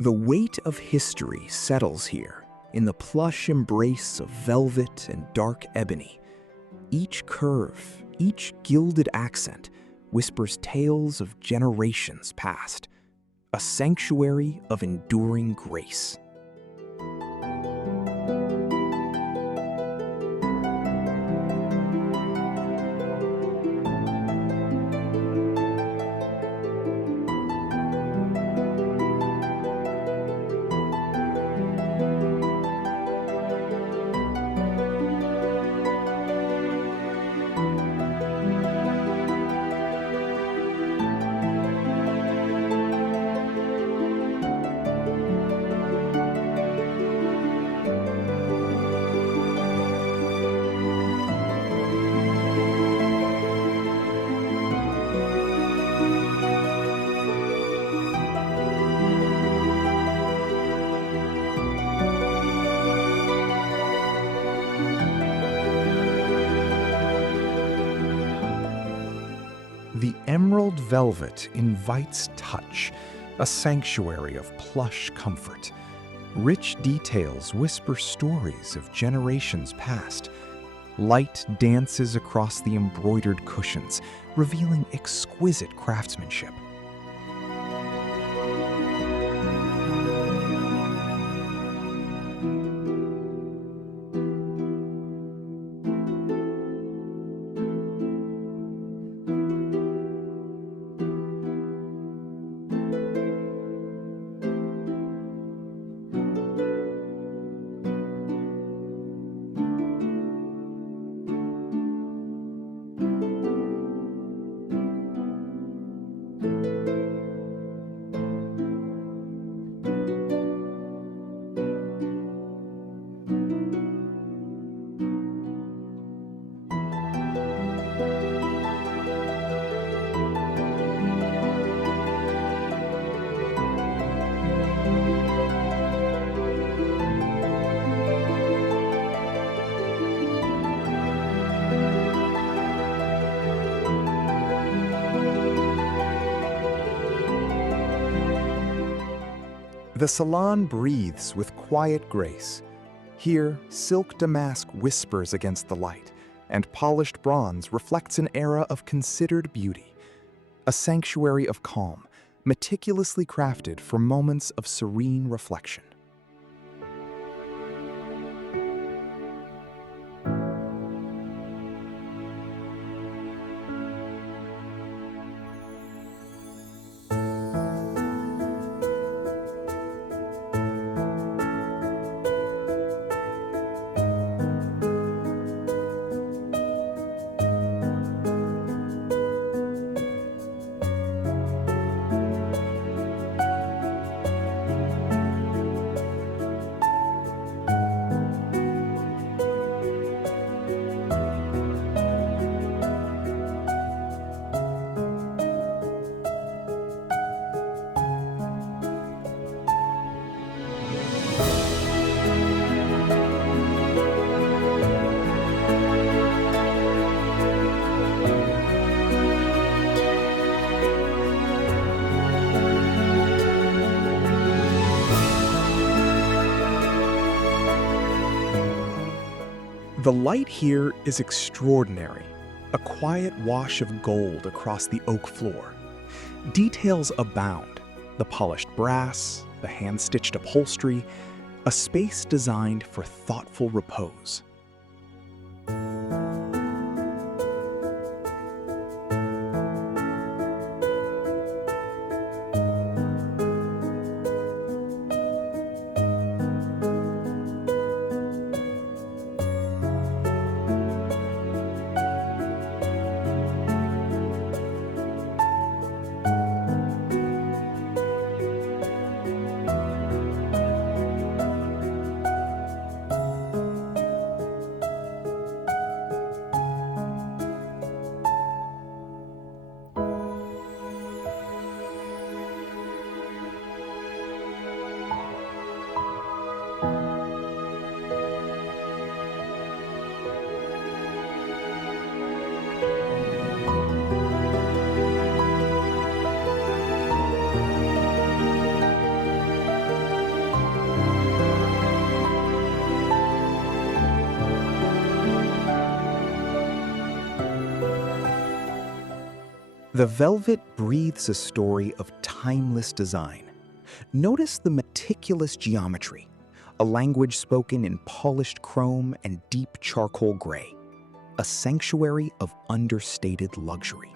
The weight of history settles here in the plush embrace of velvet and dark ebony. Each curve, each gilded accent whispers tales of generations past, a sanctuary of enduring grace. The emerald velvet invites touch, a sanctuary of plush comfort. Rich details whisper stories of generations past. Light dances across the embroidered cushions, revealing exquisite craftsmanship. The salon breathes with quiet grace. Here, silk damask whispers against the light, and polished bronze reflects an era of considered beauty. A sanctuary of calm, meticulously crafted for moments of serene reflection. The light here is extraordinary, a quiet wash of gold across the oak floor. Details abound, the polished brass, the hand-stitched upholstery, a space designed for thoughtful repose. The velvet breathes a story of timeless design. Notice the meticulous geometry, a language spoken in polished chrome and deep charcoal gray, a sanctuary of understated luxury.